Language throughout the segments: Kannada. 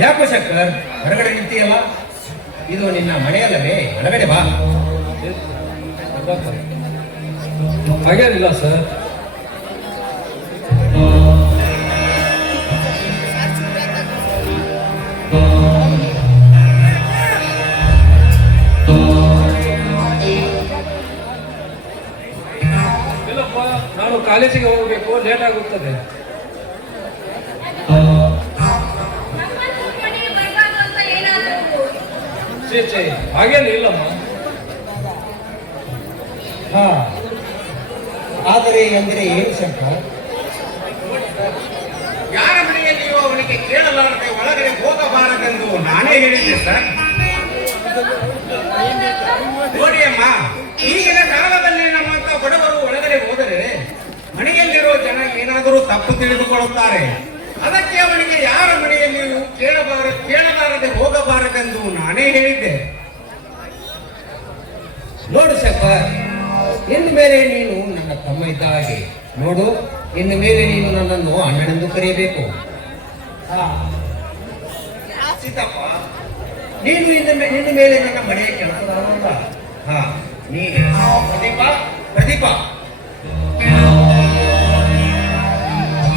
ಯಾಕೋ ಶಂಕರ್ ಹೊರಗಡೆ ನಿಂತಿಯಲ್ಲ? ಇದು ನಿನ್ನ ಮನೆಯಲ್ಲವೇ? ಒಳಗಡೆ ಬಾ. ಹಾಗೇನಿಲ್ಲ ಸರ್. ಇಲ್ಲಪ್ಪ, ನಾನು ಕಾಲೇಜಿಗೆ ಹೋಗಬೇಕು, ಲೇಟ್ ಆಗುತ್ತದೆ. ಹಾಗೇನು ಇಲ್ಲಮ್ಮ. ಹಾ, ಆದರೆ ಅಂದರೆ ಏನು ಶಂಕರ್? ಯಾರ ಮನೆಯಲ್ಲಿಯೂ ಅವನಿಗೆ ಕೇಳಲಾರದೆ ಒಳಗಡೆ ಹೋಗಬಾರದೆಂದು ನಾನೇ ಹೇಳಿದ್ದೆ ಸರ್. ನೋಡಿಯಮ್ಮ, ಈಗಿನ ಕಾಲದಲ್ಲಿ ನಮ್ಮಂತ ಬಡವರು ಒಳಗಡೆ ಹೋದರೆ ಮನೆಯಲ್ಲಿರೋ ಜನ ಏನಾದರೂ ತಪ್ಪು ತಿಳಿದುಕೊಳ್ಳುತ್ತಾರೆ. ಅದಕ್ಕೆ ಅವನಿಗೆ ಯಾರ ಮನೆಯಲ್ಲಿಯೂ ಕೇಳಬಾರದೆ ಹೋಗಬಾರದೆಂದು ನಾನೇ ಹೇಳಿದ್ದೆ. ನೋಡು ಶಂಕರ್, ಇನ್ನು ಮೇಲೆ ನೀನು ನನ್ನ ತಮ್ಮ ಇದ್ದ ಹಾಗೆ ನೋಡು. ಇನ್ನು ಮೇಲೆ ನೀನು ನನ್ನನ್ನು ಅಣ್ಣನೆಂದು ಕರೆಯಬೇಕು. ಸೀತಪ್ಪ, ನೀನು ನಿನ್ನ ಮೇಲೆ ನನ್ನ ಮನೆಯ ಕೆಲಸದವನಲ್ಲ. ಹಾ, ನೀನು ಪ್ರದೀಪ. ಪ್ರದೀಪ,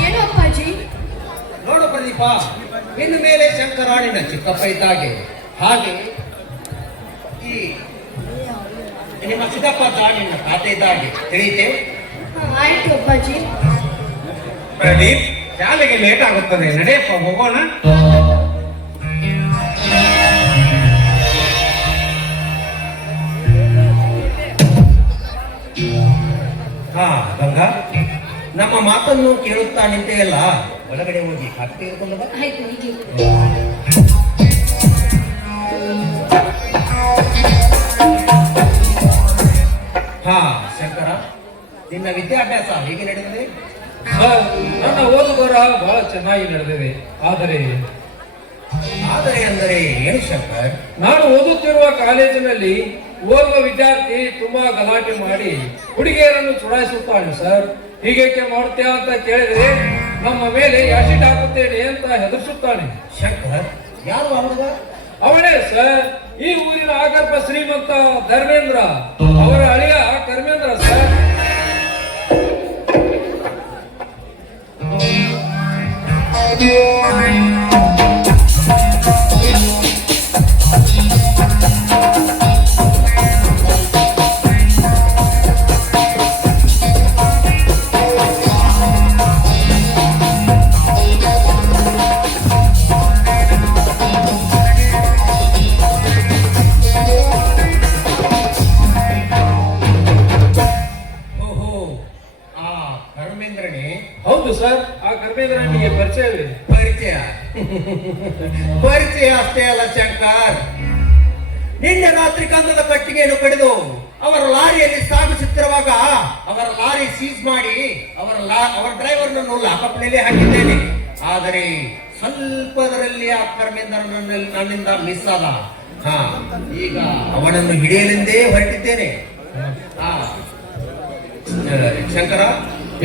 ಏನು ಅಪ್ಪಾಜಿ? ನೋಡು ಪ್ರದೀಪ, ಇನ್ನು ಮೇಲೆ ಶಂಕರ ನಿನ್ನ ಚಿಕ್ಕಪ್ಪ ಇದ್ದಾಗೆ, ಹಾಗೆ ಈ ನಿಮ್ಮ ಸಿದ್ದಪ್ಪ ನಿನ್ನ ತಾತೆ ಇದ್ದಾಗೆ, ತಿಳಿಯಿತೆ? ಆಯ್ತು ಅಪ್ಪಾಜಿ. ಪ್ರದೀಪ್, ಶಾಲೆಗೆ ಲೇಟ್ ಆಗುತ್ತದೆ, ನಡೆಯಪ್ಪ ಹೋಗೋಣ. ಹಾ ಗಂಗಾ, ನಮ್ಮ ಮಾತನ್ನು ಕೇಳುತ್ತಾ ನಿಂತೆಯಲ್ಲ, ಒಳಗಡೆ ಹೋಗಿ ಕಾಫಿ ತೆಗೆದುಕೊಂಡು ಬಾ. ಆಯ್ತು, ಹೀಗೆ. ಹಾ ಶಂಕರ, ನಿನ್ನ ವಿದ್ಯಾಭ್ಯಾಸ ಹೇಗೆ ನಡೆದಿದೆ? ಸರ್, ನನ್ನ ಓದು ಬರಹ ಬಹಳ ಚೆನ್ನಾಗಿ ನಡೆದಿದೆ. ಆದರೆ ಅಂದರೆ ಏನು ಶಂಕರ್? ನಾನು ಓದುತ್ತಿರುವ ಕಾಲೇಜಿನಲ್ಲಿ ಓರ್ವ ವಿದ್ಯಾರ್ಥಿ ತುಂಬಾ ಗಲಾಟೆ ಮಾಡಿ ಹುಡುಗಿಯರನ್ನು ಚುಡಾಯಿಸುತ್ತಾನೆ ಸರ್. ಹೀಗೇಕೆ ಮಾಡ್ತೀಯಾ ಅಂತ ಕೇಳಿದ್ರೆ ನಮ್ಮ ಮೇಲೆ ಆಸಿಡ್ ಹಾಕುತ್ತೇನೆ ಅಂತ ಹೆದರ್ಸುತ್ತಾನೆ. ಶಂಕರ್, ಯಾರು ಹುಡುಗ? ಅವನೇ ಸರ್, ಈ ಊರಿನ ಆಗರ್ಭ ಶ್ರೀಮಂತ ಧರ್ಮೇಂದ್ರ, ಅವರ ಅಳಿಯ ಕರ್ಮೇಂದ್ರ ಸರ್. ಹೌದು ಸರ್, ಆ ಕರ್ಮೇಂದ್ರ ನಿಮಗೆ ಪರಿಚಯವೇ? ಪರಿಚಯ ಅಷ್ಟೇ ಅಲ್ಲ ಶಂಕರ್, ನಿನ್ನೆ ರಾತ್ರಿ ಕಂದದ ಕಟ್ಟಿಗೆಯನ್ನು ಕಡಿದು ಅವರ ಲಾರಿಯಲ್ಲಿ ಸಾಗಿಸುತ್ತಿರುವಾಗ ಅವರ ಲಾರಿ ಸೀಸ್ ಮಾಡಿ ಅವರ ಡ್ರೈವರ್ನನ್ನು ಲಾಕಪ್ನಲ್ಲಿ ಹಾಕಿದ್ದೇನೆ. ಆದರೆ ಸ್ವಲ್ಪದರಲ್ಲಿ ಆ ಕರ್ಮೇಂದ್ರ ನನ್ನಿಂದ ಮಿಸ್ ಆದ. ಹಾ, ಈಗ ಅವನನ್ನು ಹಿಡಿಯಲೆಂದೇ ಹೊರಟಿದ್ದೇನೆ. ಶಂಕರ,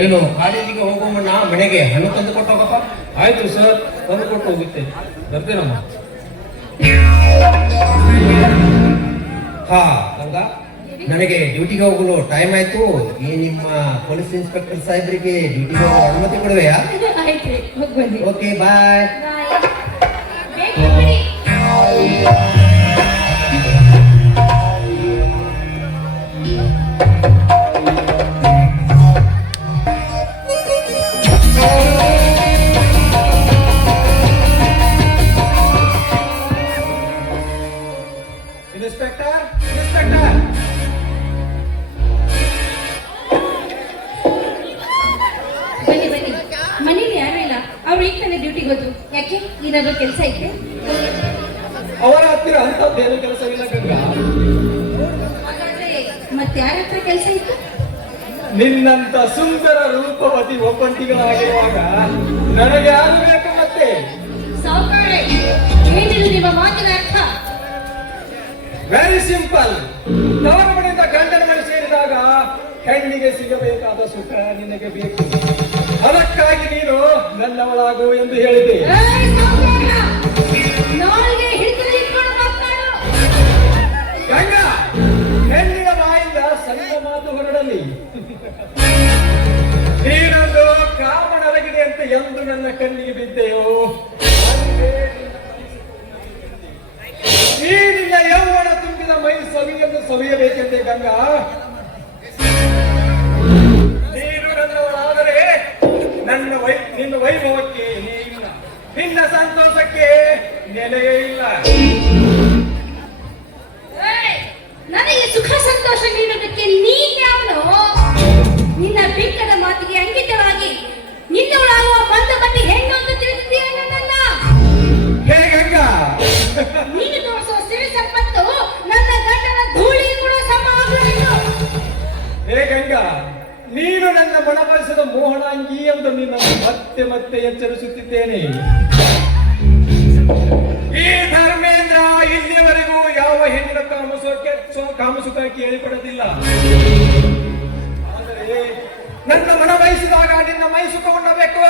ಏನು ಕಾಲೇಜಿಗೆ ಹೋಗುವ ಮುನ್ನ ಮನೆಗೆ ಹಣ್ಣು ತಂದು ಕೊಟ್ಟು ಹೋಗಪ್ಪ. ಆಯ್ತು ಸರ್, ತಂದು ಕೊಟ್ಟು ಹೋಗುತ್ತೇನೆ. ಬರ್ತೇನಮ್ಮ. ಹಾ ಗಂಗಾ, ನನಗೆ ಡ್ಯೂಟಿಗೆ ಹೋಗಲು ಟೈಮ್ ಆಯ್ತು. ಈ ನಿಮ್ಮ ಪೊಲೀಸ್ ಇನ್ಸ್ಪೆಕ್ಟರ್ ಸಾಹೇಬ್ರಿಗೆ ಡ್ಯೂಟಿಗೆ ಹೋಗೋ ಅನುಮತಿ ಕೊಡುವೆಯಾ? ಆಯ್ತು, ಹೋಗ್ಬನ್ನಿ. ಓಕೆ, ಬಾಯ್. ಬೇಗ ಬಿಡಿ. ಇನ್ಸ್ಪೆಕ್ಟರ್, ಬನ್ನಿ ಬನ್ನಿ. ಮನೇಲಿ ಯಾರು ಇಲ್ಲ, ಅವ್ರು ಈಗ ತಾನೇ ಡ್ಯೂಟಿ ಯಾಕೆ ಏನಾದ್ರೂ ಕೆಲಸ ಐತೆ? ಅವರ ಹತ್ತಿರ ಅಂತದ್ದೇನು ಕೆಲಸವಿಲ್ಲ ಗಂಗಾ. ಹಾಗಾದ್ರೆ ಮತ್ತೆ ಯಾರ ಹತ್ರ ಕೆಲಸ ಇತ್ತು? ನಿನ್ನಂತ ಸುಂದರ ರೂಪವತಿ ಒಬ್ಬಂಟಿಗಳಾಗಿರುವಾಗ ನನಗೆ ಯಾರು ಬೇಕು ಮತ್ತೆ? ಸಾವುಕಾರೆ, ಏನಿಲ್ಲ ನಿಮ್ಮ ಮಾತಿನ ಅರ್ಥ? Very simple. ತವರ ಮನೆಯಿಂದ ಗಂಡನ ಮನೆ ಸೇರಿದಾಗ ಹೆಣ್ಣಿಗೆ ಸಿಗಬೇಕಾದ ಸುಖ ನಿನಗೆ ಬೇಕು. ಅದಕ್ಕಾಗಿ ನೀನು ನನ್ನವಳಾಗು ಎಂದು ಹೇಳಿದೆ. ಏಯ್ ಸಾವುಕಾರ, ನಾಲ್ಗೆ ಹಿಡಿದು ಇಟ್ಕೊಂಡು ಮಾತಾಡು. ಗಂಗಾ, ಹೆಣ್ಣಿನ ಬಾಯಿಂದ ಸಣ್ಣ ಮಾತು ಹೊರಡಲಿ. ನೀನೊಂದು ಕಾಮನರಗಿದೆ ಅಂತ ಎಂದು ನನ್ನ ಕಣ್ಣಿಗೆ ಬಿದ್ದೆಯೋ ಈ ನಿನ್ನ ಯೌವನ ತುಂಬಿದ ಮೈ ಸವಿಯನ್ನು ಸವಿಯಬೇಕೆಂದೇ ಗಂಗಾ. ನೀನು ನನ್ನವಳಾದರೆ ನಿನ್ನ ವೈಭವಕ್ಕೆ ನೆಲೆ ಇಲ್ಲ, ನಿನ್ನ ಸಂತೋಷಕ್ಕೆ ನೆಲೆಯೇ ಇಲ್ಲ. ಏಯ್, ನನಗೆ ಸುಖ ಸಂತೋಷ ನೀಡೋದಕ್ಕೆ ನೀನ್ಯಾವನು? ನಿನ್ನ ಬಿಕ್ಕದ ಮಾತಿಗೆ ಅಂಕಿತವಾಗಿ ನಿನ್ನವಳಾಗುವ ಬಂದ ಬಟ್ಟಿ ಹೆಣ್ಣು ಅಂತ ತಿಳಿದಿದ್ದೀಯ ನನ್ನನ್ನ? ಹೇ ಗಂಗಾ, ನೀನು ತೋರಿಸುವ ಸಿರಿ ಸಂಪತ್ತು ನನ್ನ ಗಂಡನ ಧೂಳಿ ಕೂಡ ಸಮ ಆಗಲಿಲ್ಲ. ಹೇ ಗಂಗಾ, ನೀನು ನನ್ನ ಮನವೊಲಿಸಿದ ಮೋಹನಾಂಗಿ ಎಂದು ನಿನ್ನನ್ನು ಮತ್ತೆ ಮತ್ತೆ ಎಚ್ಚರಿಸುತ್ತಿದ್ದೇನೆ. ಈ ಧರ್ಮೇಂದ್ರ ಇಲ್ಲಿಯವರೆಗೂ ಯಾವ ಹೆಣ್ಣಿನ ಕಾಮಸುಖ ಕೇಳಿಪಡಲಿಲ್ಲ. ಆದರೆ ನನ್ನ ಮನವಹಿಸಿದಾಗ ನಿನ್ನ ಮೈ ಸುಖವನ್ನಬೇಕು,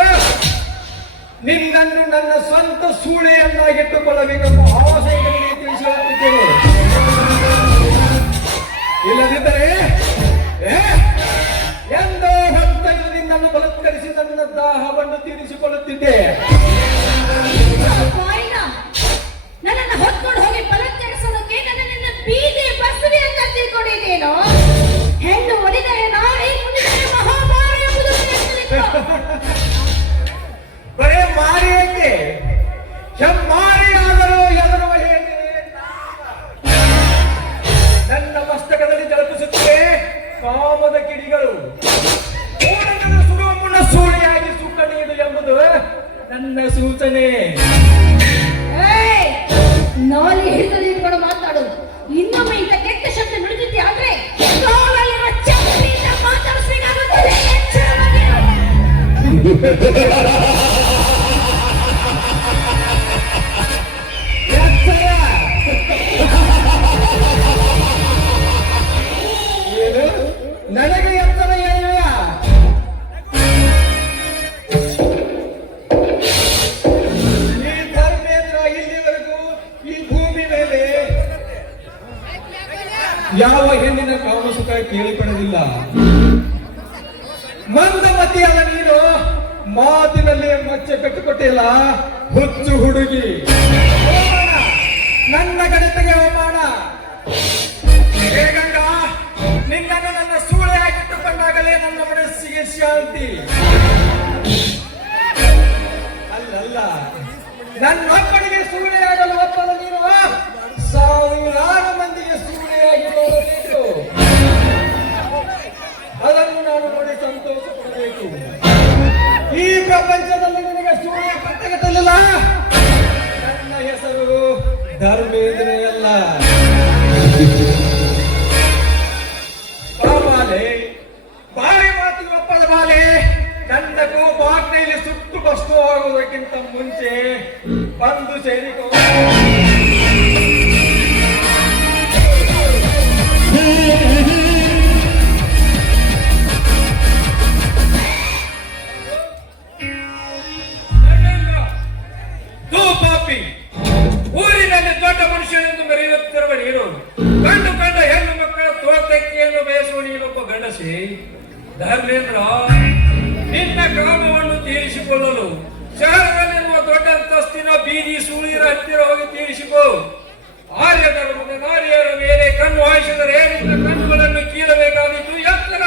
ನಿನ್ನನ್ನು ನನ್ನ ಸ್ವಂತ ಸೂಳೆಯನ್ನಾಗಿಟ್ಟುಕೊಳ್ಳಬೇಕೆಂಬ ಆಸೆಯನ್ನು ತಿಳಿಸಿ ಹೇಳುತ್ತಿದ್ದೇನೆ. ಇಲ್ಲದಿದ್ದರೆ ಎಂದೋ ಹೊತ್ತಲು ನಿನ್ನನ್ನು ಬಲತ್ಕರಿಸಿ ನನ್ನ ದಾಹವನ್ನು ತೀರಿಸಿಕೊಳ್ಳುತ್ತಿದ್ದೆ. ಬಾಯಿನ ನನ್ನನ್ನು ಹೊತ್ಕೊಂಡು ಹೋಗಿ ಬಲತ್ಕರಿಸೋದಕ್ಕೆ ನನ್ನನ್ನ ಬೀದಿ ಬಸವಿ ಅಂತ ತಿಳ್ಕೊಂಡಿದ್ದೇನೋ? ಹೆಣ್ಣು ಒಲಿದರೆ ನಾಳೆ ಮುನಿದರೆ ಮಹಾಭಾರ ಎಂಬುದು ತಿಳಿದಿತ್ತು. ಬರೇ ಮಾರಿ ಏಕೆ? ಹೆಮ್ಮಾರಿಯಾದರೂ ಎದರುವ ಹೇಗೆ? ನನ್ನ ಮಸ್ತಕದಲ್ಲಿ ಜಲಪಿಸುತ್ತಿವೆ ಕಾಮದ ಕಿಡಿಗಳು. ಕೂಡಲೇ ಸುಡುವ ಮುನ್ನ ಸೂಳಿಯಾಗಿ ಸುಖ ನೀಡು ಎಂಬುದು ನನ್ನ ಸೂಚನೆ. ಏಯ್, ನಾಳೆ ಹಿಡಿದು ನಿಂತ್ಕೊಂಡು ಮಾತಾಡು. ಇನ್ನೊಮ್ಮೆ ಇಂಥ ಕೆಟ್ಟ ಶಬ್ದ ನುಡಿದಿದ್ದೆ ಆದ್ರೆ ಕಾಲಲ್ಲಿರುವ ಚಪ್ಪಲಿಯಿಂದ ಮಾತಾಡಿಸಬೇಕಾಗುತ್ತದೆ. ಎಚ್ಚರವಾಗಿರು. ಏನು? ನನಗೆ ಎತ್ತರ ಹೇಳುವ? ಈ ಧರ್ಮೇಂದ್ರ ಇಲ್ಲಿವರೆಗೂ ಈ ಭೂಮಿ ಮೇಲೆ ಯಾವ ಹೆಣ್ಣಿನ ಕಾಮಸುಖ ಕೇಳಿಪಡಲಿಲ್ಲ. ಮಂದಮತಿಯಾದ ನೀನು ಮಾತಿನಲ್ಲಿ ಮಚ್ಚೆ ಕಟ್ಟಿಕೊಟ್ಟಿಲ್ಲ. ಹುಚ್ಚು ಹುಡುಗಿ, ಅವಮಾನ, ನನ್ನ ಗಣತೆಗೆ ಅವಮಾನ. ಹೇ ಗಂಗಾ, ನಿನ್ನನ್ನು ನನ್ನ ಸೂಳೆಯಾಗಿಟ್ಟುಕೊಂಡಾಗಲೇ ನನ್ನ ಮನಸ್ಸಿಗೆ ಶಾಂತಿ. ಅಲ್ಲಲ್ಲ, ನನ್ನೊಬ್ಬನಿಗೆ ಸೂಳೆಯಾಗಲು ಒಪ್ಪದ ನೀನು ಸಾವಿರಾರು ಮಂದಿಗೆ ಸೂಳೆಯಾಗಿರಬೇಕು. ಅದನ್ನು ನಾನು ನೋಡಿ ಸಂತೋಷ ಪಡಬೇಕು. ಈ ಪ್ರಪಂಚದಲ್ಲಿ ನಿನಗೆ ಸೂಳೆ ಪಟ್ಟಗಟ್ಟಲಿಲ್ಲ. ನನ್ನ ಹೆಸರು ಧರ್ಮೇಂದ್ರಯಲ್ಲ. ಬಾಲೆ, ಬಾಯಿ ಮಾತಿಗೆ ಒಪ್ಪದ ಬಾಲೆ. ನನ್ನ ಕೋಪಾಗ್ನೆಯಲ್ಲಿ ಸುಟ್ಟು ಭಸ್ಮವಾಗುವುದಕ್ಕಿಂತ ಮುಂಚೆ ಬಂದು ಸೇರಿಕೋ. ಪಾಪಿ, ಊರಿನಲ್ಲಿ ದೊಡ್ಡ ಮನುಷ್ಯನೆಂದು ಮೆರೆಯುತ್ತಿರುವ ನೀನು ಕಂಡು ಕಂಡ ಹೆಣ್ಣು ಮಕ್ಕಳ ತೋಟಕ್ಕಿಯನ್ನು ಬಯಸುವ ನೀನೊಬ್ಬ ಗಂಡಸಿ. ಧರ್ಮೇಂದ್ರ, ನಿನ್ನ ಕಾಮವನ್ನು ತೀರಿಸಿಕೊಳ್ಳಲು ಶಹರದಲ್ಲಿರುವ ದೊಡ್ಡ ಅಂತಸ್ತಿನ ಬೀದಿ ಸೂಳಿರ ಹತ್ತಿರ ಹೋಗಿ ತೀರಿಸಿಕೋ. ಆರ್ಯ ಧರ್ಮದ ನಾರಿಯರ ಮೇಲೆ ಕಣ್ಣು ಹಾಯಿಸಿದರೆ ನಿನ್ನ ಕಣ್ಣುಗಳನ್ನು ಕೀಳಬೇಕಾದೀತು. ಎತ್ತರ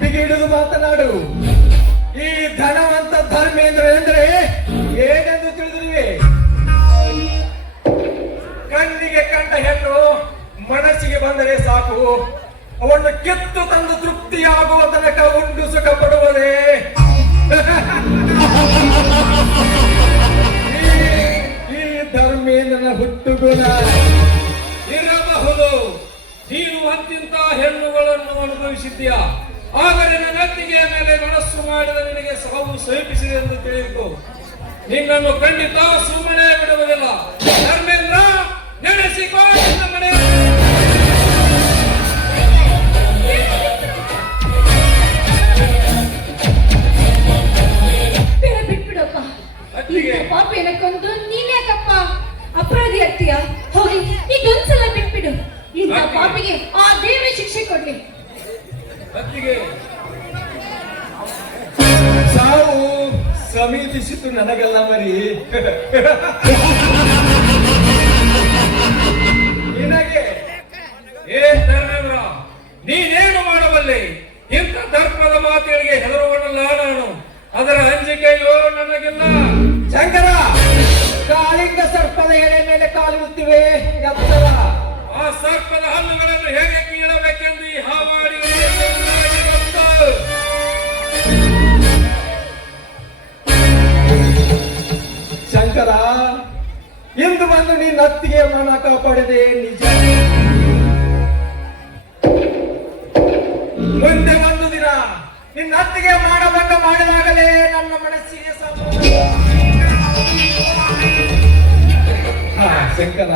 ಬಿಗಿಡಿದು ಮಾತನಾಡು. ಈ ಧನವಂತ ಧರ್ಮೇಂದ್ರ ಎಂದ್ರೆ ಏನೆಂದು ತಿಳಿದಿರುವೆ? ಕಣ್ಣಿಗೆ ಕಂಡ ಹೆಣ್ಣು ಮನಸ್ಸಿಗೆ ಬಂದರೆ ಸಾಕು, ಅವನ್ನು ಕಿತ್ತು ತಂದು ತೃಪ್ತಿಯ ಆಗುವ ತನಕ ಉಂಡು ಸುಖ ಪಡುವುದೇ ಈ ಧರ್ಮೇಂದ್ರನ ಹುಟ್ಟುಗುಣ ಇರಬಹುದು. ನೀನು ಅಂತಿಂತ ಹೆಣ್ಣುಗಳನ್ನು ಅನುಭವಿಸಿದ್ದೀಯಾ, ಆದರೆ ನನ್ನ ಅತ್ತಿಗೆಯ ಮೇಲೆ ಮನಸ್ಸು ಮಾಡಿದ ನಿನಗೆ ಸಾವು ಸಮೀಪಿಸಿದೆ ಎಂದು ತಿಳಿದು ನಿನ್ನನ್ನು ಖಂಡಿತ ಸುಮ್ಮನೆ ಬಿಡುವುದಿಲ್ಲ. ಧರ್ಮೇಂದ್ರ, ನೆನೆಸಿಕೋ ನಿನ್ನ ಮನೆ. ಬಿಟ್ಬಿಡಪ್ಪ, ಪಾಪಿಯನ್ನ ಕೊಂದು ನೀನ್ಯಾಕಪ್ಪ ಅಪರಾಧಿ ಆಗ್ತೀಯ? ಹೋಗಿ ಇದೊಂದ್ಸಲ ಬಿಟ್ಬಿಡು. ಇಂಥ ಪಾಪಿಗೆ ಆ ದೇವರೇ ಶಿಕ್ಷೆ ಕೊಡ್ಲಿ. ಸಾವು ಸಮೀಪಿಸಿತು ನನಗೆಲ್ಲ ಮರಿ. ನಿನಗೆ ಏ ಧರ್ಮೇಂದ್ರ, ನೀನೇನು ಮಾಡಬಲ್ಲೆ? ಇಂಥ ದರ್ಪದ ಮಾತುಗಳಿಗೆ ಹೆದರುವುದಲ್ಲ ನಾನು. ಅದರ ಅಂಜಿಕೆಯೋ ನನಗಿಲ್ಲ. ಶಂಕರ, ಕಾಳಿಂಗ ಸರ್ಪದ ಎಳೆ ಮೇಲೆ ಕಾಲು ಇರುತ್ತಿವೆ. ಎತ್ತರ. ಆ ಸರ್ಪದ ಹಲ್ಲುಗಳನ್ನು ಹೇಗೆ ಕೀಳಬೇಕೆಂದು ಈ ಹಾವಾಡಿಗೆ ಗೊತ್ತು. ಶಂಕರ, ಇಂದು ಬಂದು ನಿನ್ನ ಅತ್ತಿಗೆ ಮನ ಕಾಪಾಡಿದೆ ನಿಜ. ಮುಂದೆ ಒಂದು ದಿನ ನಿನ್ನ ಅತ್ತಿಗೆ ಮಾಡಬೇಕ ಮಾಡಿದಾಗಲೇ ನನ್ನ ಮನಸ್ಸಿಗೆ ಶಂಕರ,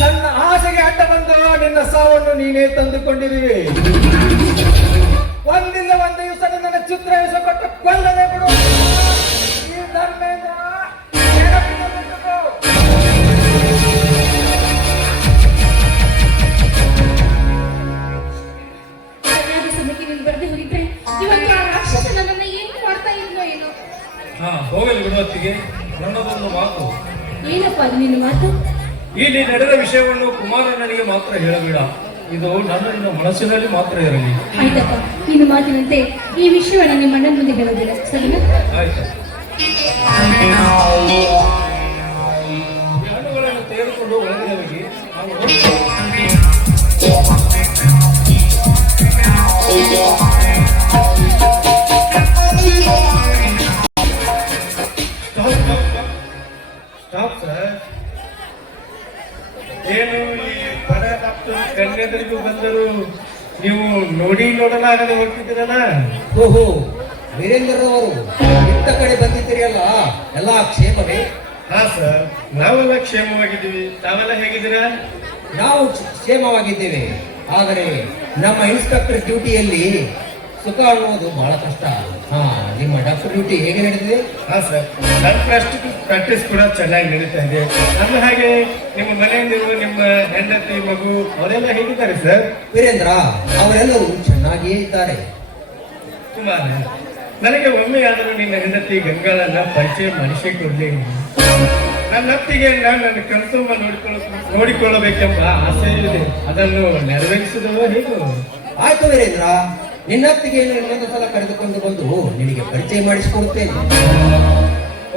ನನ್ನ ಆಸೆಗೆ ಅಡ್ಡ ಬಂದು ನಿನ್ನ ಸಾವನ್ನು ನೀನೇ ತಂದುಕೊಂಡಿರುವೆ. ಒಂದಿಲ್ಲ ಒಂದು ದಿವಸ ನನ್ನ ಚಿತ್ರ ಕೊಟ್ಟು ಕೊಲ್ಲದೆ ಬಿಡು. ಈ ಧರ್ಮೇಂದ್ರ ನೆನಪಿನಲ್ಲಿಟ್ಟುಕೋ. ಸರಿಯಾದ ಸಮಯಕ್ಕೆ ನೀನು ಬರದೆ ಹೋಗಿದ್ರೆ ಇವತ್ತು ಆ ರಾಕ್ಷಸ ನನ್ನನ್ನ ಏನು ಮಾಡ್ತಾ ಇದ್ನೋ ಏನೋ. ಹೋಗಲಿ ಬಿಡುವತ್ತಿಗೆ. ನನ್ನದೊಂದು ಮಾತು. ಏನಪ್ಪ ಅದು ನಿನ್ನ ಮಾತು? ಇಲ್ಲಿ ನಡೆದ ವಿಷಯವನ್ನು ಕುಮಾರ ನನಗೆ ಮಾತ್ರ ಹೇಳಬೇಡ. ಇದು ನನ್ನ ಮನಸ್ಸಿನಲ್ಲಿ ಮಾತ್ರ ಇರಲಿ. ಆಯ್ತಪ್ಪ, ನಿನ್ನ ಮಾತಿನಂತೆ ಈ ವಿಷಯವನ್ನು ನಿಮ್ಮ ಅಣ್ಣನ ಮುಂದೆ ಹೇಳೋದಿಲ್ಲ, ಸರಿನಾ? ಆಯ್ತು. ಹಣ್ಣುಗಳನ್ನು ತೆಗೆದುಕೊಂಡು ಒಳಗಡೆ ಹೋಗಿ ಸ್ಟಾಪ್ ಸರ್. ಏನು ಈ ಬಡ ಡಾಕ್ಟರ್ ಕನ್ಯೆದರಿಗೂ ಬಂದರು, ನೀವು ನೋಡಿ ನೋಡಲಾಗದೆ ಹೋಗ್ತಿದ್ದೀರಲ್ಲ? ಓಹೋ, ವೀರೇಂದ್ರರವರು ಇತ್ತ ಕಡೆ ಬಂದಿದ್ದೀರಲ್ಲ, ಎಲ್ಲ ಕ್ಷೇಮವೇ? ಹಾ ಸರ್, ನಾವೆಲ್ಲ ಕ್ಷೇಮವಾಗಿದ್ದೀವಿ. ತಾವೆಲ್ಲ ಹೇಗಿದ್ದೀರಾ? ನಾವು ಕ್ಷೇಮವಾಗಿದ್ದೇವೆ. ಆದರೆ ನಮ್ಮ ಇನ್ಸ್ಪೆಕ್ಟರ್ ಡ್ಯೂಟಿಯಲ್ಲಿ ಸುಖ ಅನ್ನೋದು ಬಹಳ ಕಷ್ಟ. ನಿಮ್ಮ ಡಾಕ್ಟರ್ ಡ್ಯೂಟಿ ಹೇಗೆ ನಡೆದಿದೆ? ಹಾ ಸರ್, ನನ್ನ ಪ್ರಾಕ್ಟೀಸ್ ಕೂಡ ಚೆನ್ನಾಗಿ ನಡೀತಾ ಇದೆ. ನಮ್ಮ ಹಾಗೆ ನಿಮ್ಮ ಮನೆಯಲ್ಲಿರುವ ನಿಮ್ಮ ಹೆಂಡತಿ ಮಗು ಅವರೆಲ್ಲ ಹೇಗಿದ್ದಾರೆ ಸರ್? ವೀರೇಂದ್ರ, ಅವರೆಲ್ಲರೂ ಚೆನ್ನಾಗಿಯೇ ಇದ್ದಾರೆ. ಕುಮಾರ್, ನನಗೆ ಒಮ್ಮೆಯಾದರೂ ನಿನ್ನ ಹೆಂಡತಿ ಗಂಗಾಳನ್ನ ಪರಿಚಯ ಮಾಡಿಸಿಕೊಡ್ಲಿ. ನನ್ನ ಅತ್ತಿಗೆ ನನ್ನ ಕಣ್ತುಂಬ ನೋಡಿಕೊಳ್ಳಬೇಕೆಂಬ ಆಸೆ ಇದೆ. ಅದನ್ನು ನೆರವೇರಿಸಿದವ ಹೇಗೂ? ಆಯ್ತು ವೀರೇಂದ್ರ, ನಿನ್ನತ್ತಿಗೆ ಇನ್ನೊಂದು ಸಲ ಕರೆದುಕೊಂಡು ಬಂದು ನಿನಗೆ ಪರಿಚಯ ಮಾಡಿಸಿಕೊಡುತ್ತೇನೆ.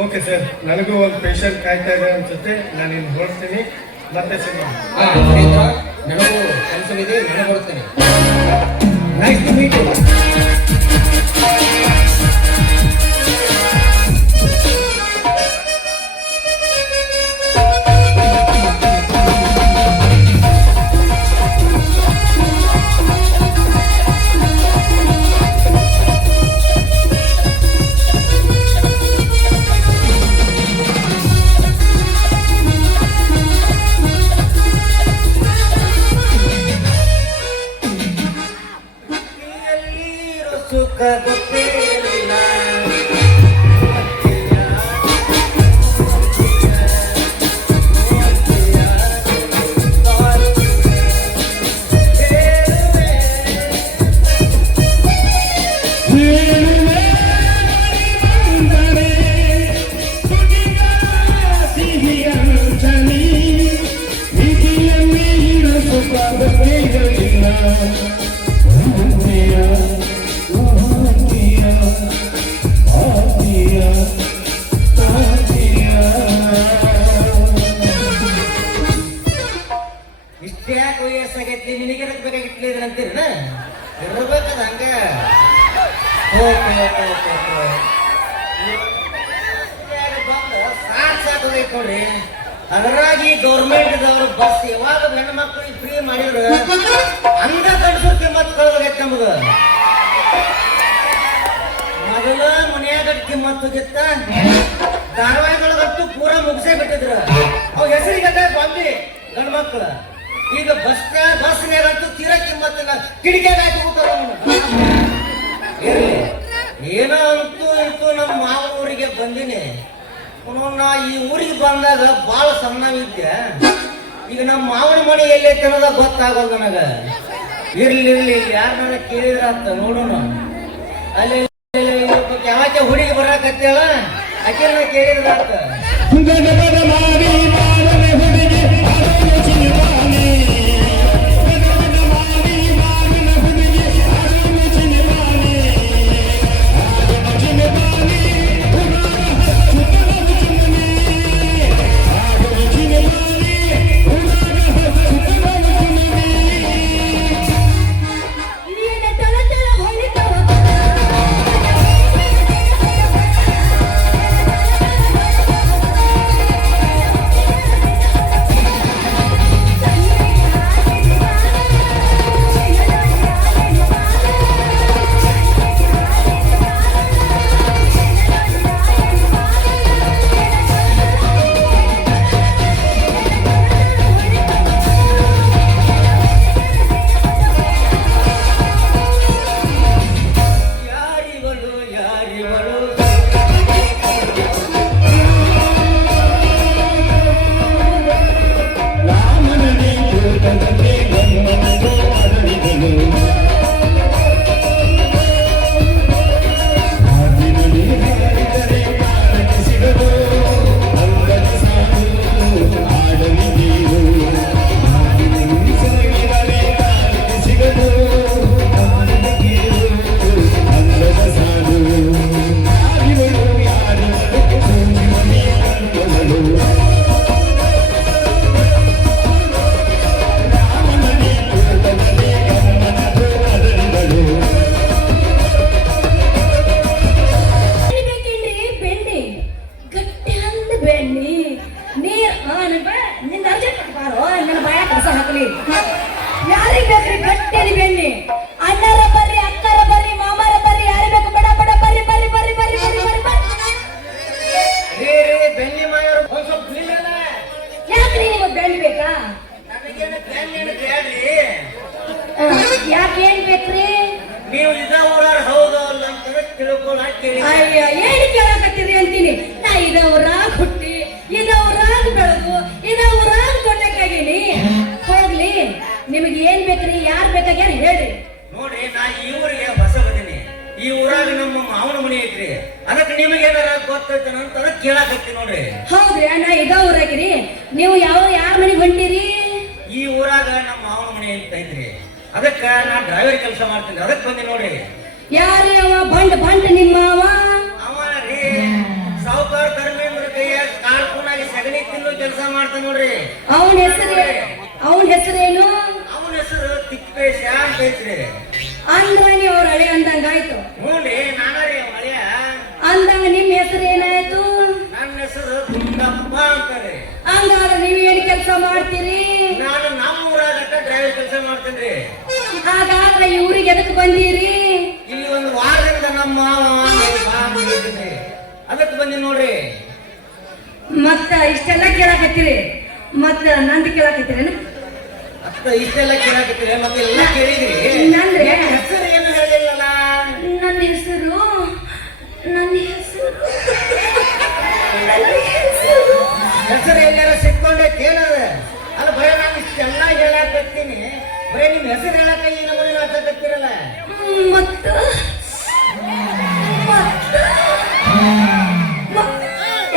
ಓಕೆ ಸರ್, ನನಗೂ ಒಂದು ಪೇಷಂಟ್ ಕಾಯ್ತಾ ಇದೆ ಅನ್ಸುತ್ತೆ. ನಾನು ಇನ್ನು ಹೊರಡ್ತೀನಿ, ಮತ್ತೆ ಸಿಗೋಣ. ವೀರೇಂದ್ರ, ನನಗೂ ಕೆಲಸವಿದೆ, ನಾನು ಬರುತ್ತೇನೆ. Nice to meet you. ಸುಖ ಗೊತ್ತೇನಿಲ್ಲ, ಇಷ್ಟೇ ಯಾಕೆ ವಯಸ್ಸಾಗೈತಿ, ನಿನಗೆ ಬೇಕಾಗಿಟ್ಲಿದ್ರೆ ಅಂತೀರ? ಇರ್ಬೇಕದ ಹಂಗೆ ಸಾಕು ನೋಡ್ರಿ. ಅದರಾಗಿ ಗೌರ್ಮೆಂಟ್ದವ್ರು ಬಸ್ ಯಾವಾಗ ಹೆಣ್ಣು ಮಕ್ಕಳಿಗೆ ಫ್ರೀ ಮಾಡಿದ್ರು ಹಂಗ ಕಳ್ಸೋ ಕಿಮ್ಮತ್ ಕಳ್ದಾಗೈತೆ ನಮಗ. ಮೊದಲ ಮನ್ಯಾಗ ಕಿಮ್ಮತ್ತು ಗಿತ್ತ ಧಾರಾವಾಹಿಗಳಗಂತೂ ಪೂರಾ ಮುಗಿಸೇ ಬಿಟ್ಟಿದ್ರು. ಅವ್ ಹೆಸರಿಗೆ ಬಂದಿ ಗಂಡು ಮಕ್ಕಳು. ಈಗ ಬಸ್ನ್ಯಾಗಂತೂ ತೀರಾ ಕಿಮ್ಮತ್ತಿಲ್ಲ, ಕಿಡಿಕ್ಯಾಗ ಹಾಕಿ ಇರ್ಲಿ. ಏನೋ ಅಂತೂ ಇಂತೂ ನಮ್ಮ ಮಾವ ಊರಿಗೆ ಬಂದಿನಿ. ನಾ ಈ ಊರಿಗೆ ಬಂದಾಗ ಬಾಳ ಸಣ್ಣವಿದ್ದೆ. ಈಗ ನಮ್ಮ ಮಾವನ ಮನೆ ಎಲ್ಲೈತೆ ಅನ್ನೋದ ಗೊತ್ತಾಗೋದು ನನಗ. ಇರ್ಲಿ ಯಾರನ್ನ ಕೇಳಿದ್ರ ಅಂತ ನೋಡೋಣ. ಅಲ್ಲಿ ಯಾಕೆ ಹುಡುಗಿ ಬರಾಕತ್ತೇಳ ಆಕೆಲ್ಲ ಕೇಳಿದ್ರ ಅಂತ. ಯಾರಿಗೆ ಬೇಕ್ರಿ ಗಟ್ಟಿರಿ ಬೆಣ್ಣಿ? ಅಣ್ಣರ ಬರ್ರಿ, ಅಕ್ಕರ ಬರ್ರಿ, ಮಾಮರ ಬರ್ರಿ, ಯಾರು ಬೇಕು ಬಡ ಬಡ ಬರ್ರಿ ಬರ್ರಿ ಬರ್ರಿ ಬರ್ರಿ ಬರ್ರಿ ಬರ್ರಿ ಬರ್ರಿ. ಬೆಣ್ಣಿ ಮಾಯೋರು ಒಂದ್ ಸ್ವಲ್ಪ ನಿಲ್ಲಲ್ಲ. ಯಾಕ್ರಿ ನಿಮಗ್ ಬೆಣ್ಣಿ ಬೇಕಾ? ನನಗೇನು ಬೆಣ್ಣಿ ಬೇಡ್ರಿ. ಯಾಕೇನ್ ಬೇಕ್ರಿ? ನೀವು ಇದ ಊರಾರ ಹೌದು ಅಲ್ಲ ಅಂತ ತಿಳ್ಕೊಳಕ್ ಅಯ್ಯ ಏನ್ ಕೇಳಕತ್ತೀರಿ ಅಂತೀನಿ. ನಾ ಇದ ಊರಾಗ ಹುಟ್ಟಿ, ಇದ ಊರಾಗ ಬೆಳೆದು, ಇದ ಊರಾಗ ದೊಡ್ಡಕ್ಕಾಗೀನಿ. ಹೋಗ್ಲಿ, ನಿಮಗೆ ಏನ್ ಬೇಕ್ರಿ? ಯಾರ್ ಬೇಕಾಗ್ಯಾರ ಹೇಳ್ರಿ. ನೋಡ್ರಿ, ನಾ ಈ ಊರಿಗೆ ಹೊಸ ಬಂದಿನಿ. ಈ ಊರಾಗ ನಮ್ಮ ಮಾವನ ಮನೆ ಐತ್ರಿ. ಅದಕ್ಕೆ ನಿಮಗೆ ಏನಾರ ಗೊತ್ತೈತನ ಅಂತ ಅದಕ್ಕೆ ಕೇಳಾಕತ್ತಿ ನೋಡ್ರಿ. ಹೌದ್ರಿ, ನಾ ಇದ ಊರಾಗಿರಿ. ನೀವು ಯಾರ ಮನೆಗೆ ಹೊಂಟಿರಿ? ಈ ಊರಾಗ ನಮ್ಮ ಮಾವನ ಮನೆ ಅಂತ ಐತ್ರಿ. ಅದಕ್ಕ ನಾ ಡ್ರೈವರ್ ಕೆಲಸ ಮಾಡ್ತೀನಿ. ಅದಕ್ಕೆ ಬಂದಿ ನೋಡ್ರಿ. ಯಾರೇ ಅವ? ಬಂಡ್ ನಿಮ್ಮ ಅವ? ಅವ ರೀ ಸಾವುಕಾರ ಧರ್ಮೇಂದ್ರ ಕೈಯ ಕಾರ್ಕೂನಾಗಿ ಸಗಣಿ ತಿನ್ನು ಕೆಲಸ ಮಾಡ್ತಾನ ನೋಡ್ರಿ. ಅವನ ಹೆಸರೇನು? ಅವನ ಹೆಸರು ತಿಪ್ಪೇಶ ಅಂತ ಐತ್ರಿ. ಅಂದ್ರ ನೀವು ಅವ್ರ ಹಳೆ ಅಂದಂಗಾಯ್ತು. ನೋಡ್ರಿ, ನಾನರಿ ಹಳೆಯ ಅಂದಂಗ ನಿಮ್ ಹೆಸರು ಏನಾಯ್ತು? ನನ್ನ ಹೆಸರು ಗುಂಡಪ್ಪ ಅಂತಾರೆ. ಹಂಗಾದ್ರೆ ನೀವು ಏನ್ ಕೆಲಸ ಮಾಡ್ತೀರಿ? ನಾನು ನಮ್ಮ ಊರಾಗ ಡ್ರೈವರ್ ಕೆಲಸ ಮಾಡ್ತೇನ್ರಿ. ಹಾಗಾದ್ರೆ ಈ ಊರಿಗೆ ಎದಕ್ ಬಂದೀರಿ? ಇಲ್ಲಿ ಒಂದು ವಾರದಿಂದ ನಮ್ಮ ಅದಕ್ಕೆ ಬಂದಿ ನೋಡ್ರಿ. ಮತ್ತ ಇಷ್ಟೆಲ್ಲ ಕೇಳಾಕತ್ತೀರಿ, ಮತ್ತ ನಂದು ಕೇಳಾಕತ್ತೀರೇನು? ಅತ್ತ ಇಷ್ಟೆಲ್ಲ ಕೇಳಾಕತ್ತೀರಿ, ಮತ್ತೆ ಎಲ್ಲ ಕೇಳಿದ್ರಿ. ನಂದ್ರೆ ಹೆಸರು ಏನು ಹೇಳಿಲ್ಲಲ್ಲ. ನನ್ನ ಹೆಸರು ಹೆಸರು ಎಲ್ಲಾರ ಸಿಕ್ಕೊಂಡೆ ಕೇಳದ ಅಲ್ಲ. ಬರೀ ನಾನು ಇಷ್ಟೆಲ್ಲ ಹೇಳಾಕತ್ತೀನಿ, ಬರೀ ನಿಮ್ ಹೆಸರು ಹೇಳಕ ಈ ನಮ್ಮನೆ ಮಾತಾಡ್ತಿರಲ್ಲ. ಮತ್ತ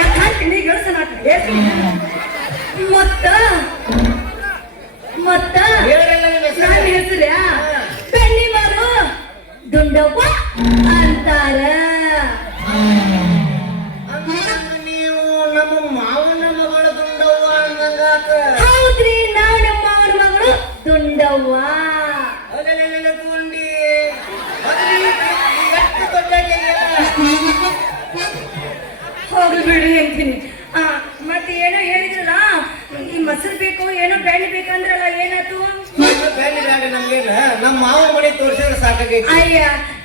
ಯಾಕಂತೀನಿ ಗೆಳಸನ ಮತ್ತ ಹೇಳಲ್ಲ ನಿಮ್ ಹೆಸರು. ನನ್ನ ಹೆಸರ ಬೆಣ್ಣಿ ಮಾರು ದುಂಡವ್ವ ಅಂತಾರ. ನೀವು ನಮ್ಮ ಮಾವನ ಮಗಳು ದುಂಡವ್ವ ಅಂದಂಗಾತ. ಹೌದ್ರಿ, ನಾವು ನಮ್ಮ ಮಾವನ ಮಗಳು ದುಂಡವ್ವ. ತುಂಡಿ ಎಷ್ಟು ದೊಡ್ಡ ಮನೆ ತೋರಿಸಿದ್ರೆ ಸಾಕಾಗೈತಿ. ಅಯ್ಯ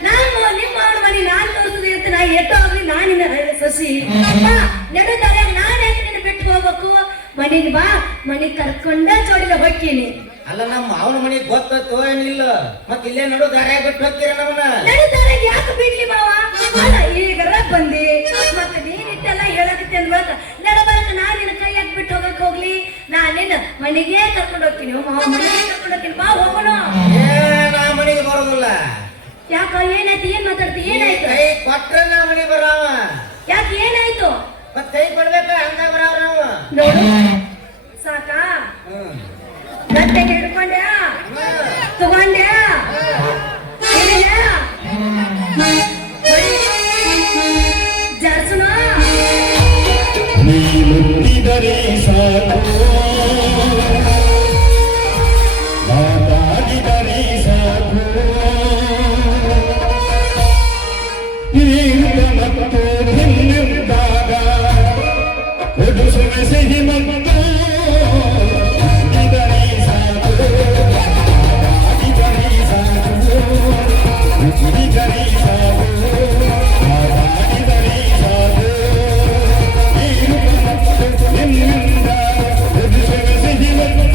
ನಾನು ನಿಮ್ಮ ಅವನ ಮನೆ ನಾನ್ ತೋರಿಸಿದೆ ಅಂತ ನಾ ಎಷ್ಟೋ ಆಗ್ಲಿ ನಾನಿನ ಸಸಿ ನಡುತ್ತಾರೆ ನಾನು ಯಾಕೆ ನಿನ್ನ ಬಿಟ್ಟು ಹೋಗ್ಬೇಕು? ಮನೆಗೆ ಬಾ, ಮನೆಗೆ ಕರ್ಕೊಂಡ ಜೋಡಿಗೆ ಹೋಗ್ತೀನಿ. ಅಲ್ಲ ನಮ್ಮ ಅವನ ಮನೆಗೆ ಗೊತ್ತೋ ಏನಿಲ್ಲ, ಮತ್ ಇಲ್ಲೇ ನಡು ದಾರ್ಯಾಗ ಬಿಟ್ಟು ಹೋಗ್ತೀರ ನಮ್ಮನ್ನ. ನಡುತ್ತಾರೆ ಯಾಕೆ ಬಿಡ್ಲಿ ಮಾವ? ಅಲ್ಲ ಈಗರ ಬಂದಿ ಮತ್ತೆ ನೀನಿಟ್ಟೆಲ್ಲ ಹೇಳಕತ್ತೆ ಅನ್ಬೇಕ. ನಡಬಾರಕ ನಾನ್ ನಿನ್ನ ಕೈ ಯಾಕೆ ಬಿಟ್ಟು ಹೋಗಕ್ ಹೋಗ್ಲಿ? ನಾನಿನ್ನ ಮನೆಗೆ ಕರ್ಕೊಂಡು ಹೋಗ್ತೀನಿ ಮಾವ, ಮನೆಗೆ ಕರ್ಕೊಂಡು ಹೋಗ್ತೀನಿ. ಬಾ ಹೋಗೋಣ. ನಾ ಮನೆಗೆ ಬರೋದಿಲ್ಲ. ಯಾಕ ಏನಾಯ್ತು? ಏನ್ ಮಾತಾಡ್ತಿ? ಏನಾಯ್ತು? ಕೈ ಕೊಟ್ರೆ ನಾ ಮನೆಗೆ ಬರಾವ. ಯಾಕೆ ಏನಾಯ್ತು? ಮತ್ ಕೈ ಕೊಡ್ಬೇಕ, ಹಂಗ ಬರಾವ ನಾವು. ನೋಡು ಸಾಕಾ? ಗಟ್ಟೆಗೆ ಹಿಡ್ಕೊಂಡ್ಯಾ? ತಗೊಂಡ್ಯಾ? ಹಿಡಿದ್ಯಾ? ಜಾರ್ಸುನ ನೀನುಡಿದರೆ ಸಾಕು, ಮಾತಾಡಿದರೆ ಸಾಕು, ಈಗ ಮತ್ತು ಹಿಂದಿದ್ದಾಗ ಕೊಡಿಸುವೆ ಸಿಹಿ ಮತ್ತು ಇದರಿ ಸಾಕು, ಮಾತಾಡಿದರೆ ಸಾಕು, ಇದರಿ ಸಾಕು, ಮಾತಾಡಿದರೆ ಸಾಕು, ನಿನ್ನಿಂದ ಕೊಡಿಸುವೆ ಸಿಹಿ ಮತ್ತು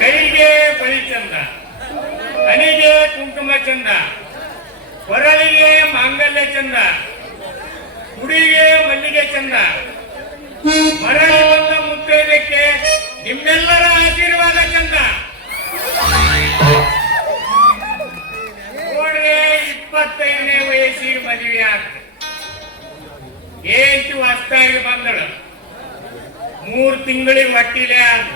ಕೈಗೆ ಬಳಿ ಚಂದ, ಹಣೆಗೆ ಕುಂಕುಮ ಚಂದ, ಕೊರಳಿಗೆ ಮಾಂಗಲ್ಯ ಚಂದ, ಹುಡಿಗೆ ಮಲ್ಲಿಗೆ ಚಂದ, ಮರಳಿ ಬಂದ ಮುತ್ತೈದಕ್ಕೆ ನಿಮ್ಮೆಲ್ಲರ ಆಶೀರ್ವಾದ ಚಂದ. ನೋಡ್ರೆ 25ನೇ ವಯಸ್ಸಿಗೆ ಮದುವೆ ಆಗ್ತದೆ. ಏಂಚು ಹೊಸ್ತಾಗಿ ಬಂದಳು, 3 ತಿಂಗಳಿಗೆ ಹೊಟ್ಟಿಲೆ ಅಂತ.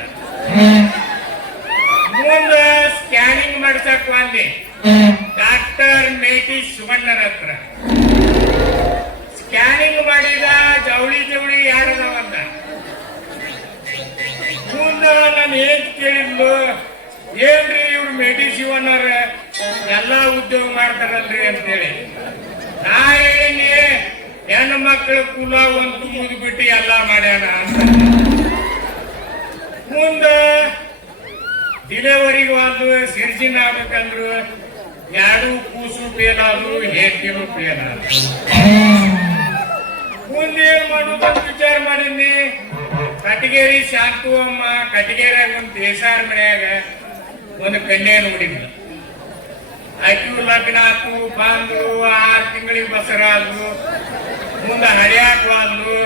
ಮುಂದ ಸ್ಕ್ಯಾನಿಂಗ್ ಮಾಡ್ಸಕ್ ಬಂದೆ ಡಾಕ್ಟರ್ ಮೇಟಿ ಸುವಣ್ಣರ ಹತ್ರ. ಸ್ಕ್ಯಾನಿಂಗ್ ಮಾಡಿದ, ಜವಳಿ ಯಾರದವಂದ. ಮುಂದ ನಾನು ಏನ್ ಕೇಳಿದ್ಲು, ಏನ್ರಿ ಇವ್ರು ಮೇಟಿ ಶಿವಣ್ಣರ ಎಲ್ಲಾ ಉದ್ಯೋಗ ಮಾಡ್ತಾರಲ್ರಿ ಅಂತೇಳಿ. ನಾ ಹೇಳಿ ಹೆಣ್ಣು ಮಕ್ಕಳು ಕುಲ ಒಂದು ಮುಗಿದ್ಬಿಟ್ಟು ಎಲ್ಲಾ ಮಾಡ್ಯಾನ ಅಂತ. ಮುಂದ ಡಿಲೆವರಿಗೆ ಒಂದು ಸಿರ್ಜಿನ್ ಆಗ್ಬೇಕಂದ್ರು ಎರಡು ಕೂಸು ಫೇಲ್ ಆದ್ರು ಹೆಂಡತಿನೂ ಫೇಲ್ ಆದ್ರು. ಮುಂದೇನ್ ಮಾಡುದಂತ ವಿಚಾರ ಮಾಡೀನಿ. ಕಟಗೇರಿ ಶಾಂತು ಅಮ್ಮ ಕಟಗೇರಿಯಾಗ ಒಂದು ದೇಸಾರ ಮನ್ಯಾಗ ಒಂದು ಕನ್ಯೆ ನೋಡಿದ್ಲು. ಆಯ್ತು ಲಗ್ನ ಆತು ಬಂದು 6 ತಿಂಗಳಿಗೆ ಬಸರ ಆದ್ಲು. ಮುಂದ ಹರಿಯಾಕ ಆದ್ಲು.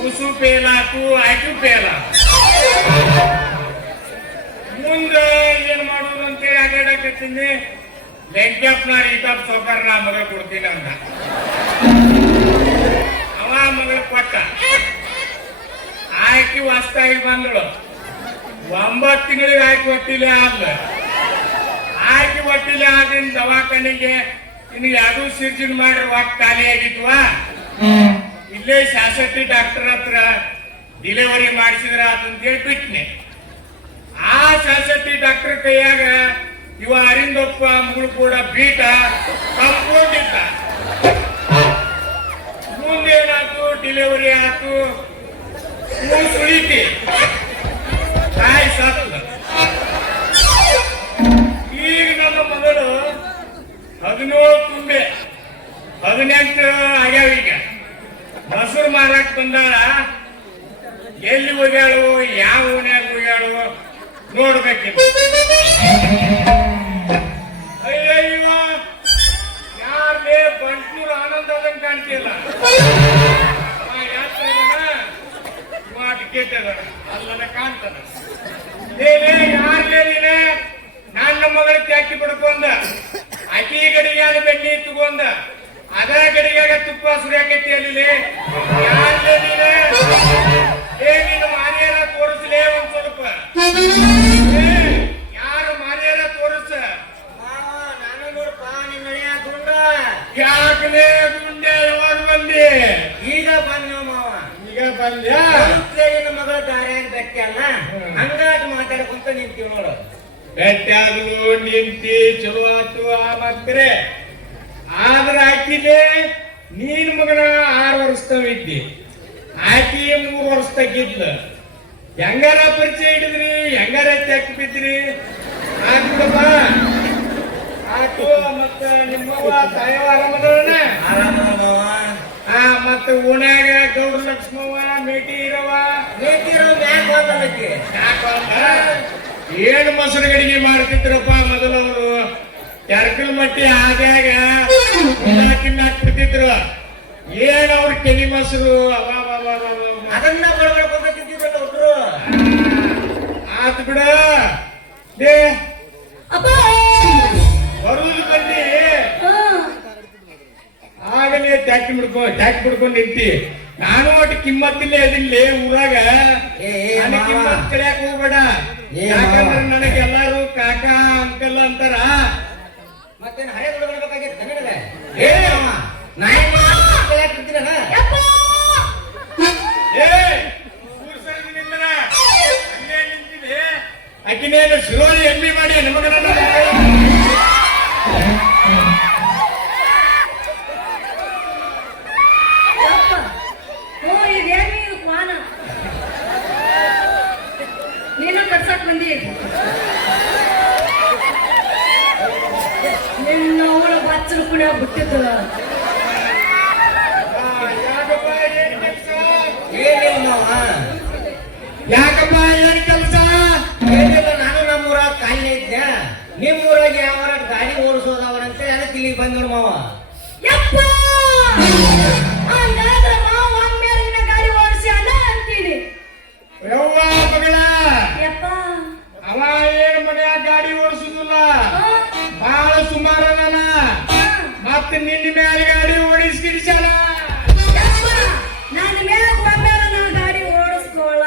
ಕೂಸು ಫೇಲ್ ಆತು ಆಯ್ತು ಫೇಲ್ ಆತು. ಮುಂದ ಏನ್ ಮಾಡುದು ಅಂತೇಳಿ ಅಡ್ಡಾಡಕತ್ತೀನಿ. ವೆಂಕಟಪ್ಪನವ್ರ ಈತಪ್ಪ ಸೌಕರ್ಯ ನಾ ಮಗಳು ಕೊಡ್ತೀನಿ ಅಂತ ಅವ ಮಗಳು ಕೊಟ್ಟ. ಆಯ್ಕೆ ಹೊಸ್ತಾಗಿ ಬಂದಳು. 9 ತಿಂಗಳಿಗೆ ಆಯ್ಕೆ ಒಟ್ಟಿಲೆ ಆದ್ಲ. ಆಯ್ಕೆ ಒಟ್ಟಿಲೆ ಆದ್ರಿಂದ ದವಾಖಾನೆಗೆ ಇನ್ನು ಯಾರು ಸಿರ್ಜಿನ್ ಮಾಡ್ರಿ ಒಟ್ಟು ಖಾಲಿ ಆಗಿದ್ವಾ. ಇಲ್ಲೇ ಶಾಸಕಿ ಡಾಕ್ಟರ್ ಹತ್ರ ಡಿಲಿವರಿ ಮಾಡಿಸಿದ್ರ ಅಂತ ಹೇಳಿ ಬಿಟ್ನೆ. ಆ ಶಾಸಕಿ ಡಾಕ್ಟರ್ ಕೈಯಾಗ ಇವ ಅರಿಂದಪ್ಪ ಮಗಳು ಕೂಡ ಬೀಟ ಕಂಪೌಂಡಿದ್ದ. ಮುಂದೇನಾಯ್ತು, ಡಿಲಿವರಿ ಆಯ್ತು, ಸುಳಿತಿ ತಾಯಿ ಸತ್ತ. ಈಗ ನಮ್ಮ ಮಗಳು 17 ತುಂಬೆ 18 ಆಗ್ಯಾವ. ಈಗ ಮೊಸರು ಮಾರಾಕ್ ಬಂದಾಳ. ಎಲ್ಲಿ ಹೋಗ್ಯಾಳು, ಯಾವ ಓನ್ಯಾಗ ಹೋಗ್ಯಾಳು ನೋಡ್ಬೇಕಿತ್ತು. ಅಯ್ಯಯ್ಯೋ, ಯಾರೇ ಬಂಟ್ನೂರು ಆನಂದ ಅದಂಗೆ ಕಾಣ್ತಿಲ್ಲ. ಟಿಕೆಟ್ ಅಲ್ಲ ಕಾಣ್ತಾನ. ಯಾರೇ ನನ್ನ ಮಗಳ ತ್ಯಾಕಿ ಪಡ್ಕೊಂಡ ಅಕ್ಕಿ ಗಡಿಗಾದ ಬೆಣ್ಣಿ ತಗೊಂಡ ಅದ ಗಡಿಗಾಗ ತುಪ್ಪ ಸುರಿಯಾಕೈತಿ. ಅಲ್ಲಿ ಯಾರೇ ನೀನು ಮಾರಿಯಾರ ತೋರಿಸ್ಲೇ ಒಂದ್ ಸ್ವಲ್ಪ. ಯಾರು ಮಾರಿಯಾರ ತೋರಿಸ. ನಾನು ನೋಡಪ್ಪ ನಿನ್ನ ಗುಂಡ. ಯಾಕಲೇ ಗುಂಡೆ ಯಾವಾಗ ಬಂದಿ? ಈಗ ಬಂದ ಮಾವ. ಈಗ ಬಂದ್ಯಾ? ನಿನ್ನ ಮಗಳ ದಾರ್ಯಾಗ ಬೆಟ್ಟ ಅಲ್ಲ, ಹಂಗಾಗಿ ಮಾತಾಡ್ಕೊಂತ ನಿಂತೀವಿ ನೋಡು. ಬೆಟ್ಟಾದ್ರು ನಿಂತಿ ಚಲೋ ಆತು. ಮತ್ತೆ ಆದ್ರ ಆಕಿಗೆ ನೀನ್ ಮಗನ 6 ವರ್ಷದವಿದ್ದಿ, ಆಕಿ 3 ವರ್ಷದಾಗಿದ್ಲು. ಹೆಂಗಾರ ಪರಿಚಯ ಹಿಡಿದ್ರಿ, ಹೆಂಗಾರ ತೆಕ್ ಬಿದ್ರಿ. ಆಗ್ಬಿಡಪ್ಪ ಆತು. ಮತ್ತ ನಿಮ್ಮವ್ವ ತಾಯವ ಆರಾಮದವನ? ಮತ್ತ ಓಣ್ಯಾಗ ಗೌಡ ಲಕ್ಷ್ಮವ್ವ ಮೇಟಿ ಇರವ ಏನ್ ಮೊಸರು ಗಡಿಗೆ ಮಾಡ್ತಿದ್ರಪ್ಪ ಮೊದಲವರು. ಟರ್ಕಲ್ ಮಟ್ಟಿ ಆದ್ಯಾಗ ತಿನ್ನಾಕ್ ಬಿಡ್ತಿದ್ರು. ಏನ್ ಅವ್ರ ಕೆನಿ ಮೊಸರು ಅದನ್ನ ಬಡಬಡ್ಕೊಂಡ್ರು ಒಬ್ರು. ಆತ್ ಬಿಡ ಬರುವುದು ಬಂದಿ. ಆಗಲೇ ಟ್ಯಾಕ್ಟಿ ಬಿಡ್ಕೊಂಡು ನಿಂತಿ. ನಾನು ಒಟ್ಟು ಕಿಮ್ಮತ್ತಿಲ್ಲ ಅದಿಲ್ಲ ಊರಾಗ. ಕಿಮ್ಮತ್ ಕಲಿಯಾಕ ಹೋಗ್ಬೇಡ. ಯಾಕಂದ್ರೆ ನನಗೆ ಎಲ್ಲಾರು ಕಾಕ ಅಂಕಲ್ ಅಂತಾರ. ಮತ್ತೇನು ಹಳೆ ಬಿಡ್ಬೇಕಾಗಿತ್ತು ನನಗೆ. ಅಕ್ಕಿನೇನು ಶಿರೋಳಿ ಎಮ್ಮಿ ಮಾಡಿ ನಿಮಗ ನೀನು ಕಟ್ಸಕ್ ಬಂದಿ. ನಿನ್ನ ಅವಳ ಬಚ್ಚಲು ಕೂಡ ಬಿಟ್ಟಿದ್ದಲ್ಲ. ಯಾಕಪ್ಪ ಏನ್ ಕೆಲಸ? ಏನಿಲ್ಲ, ನಾನು ನಮ್ಮೂರಾಗ ಕಾಯಿಲೆ ಇದ್ದೆ. ನಿಮ್ಮೂರಾಗ ಯಾವ ಗಾಡಿ ಓಡಿಸೋದವರಂತೆ ಅದಕ್ಕೆ ಇಲ್ಲಿಗೆ ಬಂದ್ರು ಮಾವ. ಯಪ್ಪ ಹಂಗಾದ್ರೆ ಮಾವ ಒಮ್ಮೆಲಿನ ಗಾಡಿ ಓಡಿಸಿ ಅಲ್ಲ ಅಂತೀನಿ. ಯವ್ವ ಮಗಳ, ಯಪ್ಪ ಅವ ಏನ್ ಮನ್ಯಾಗ ಗಾಡಿ ಓಡಿಸುದಿಲ್ಲ, ಬಹಳ ಸುಮಾರನ. ಮತ್ತೆ ನಿನ್ನ ಮೇಲೆ ಗಾಡಿ ಓಡಿಸ್ಕಿಡಿಸಾನ. ನನ್ನ ಮೇಲೆ ಒಮ್ಮೆ ನಾನು ಗಾಡಿ ಓಡಿಸ್ಕೊಳ್ಳ.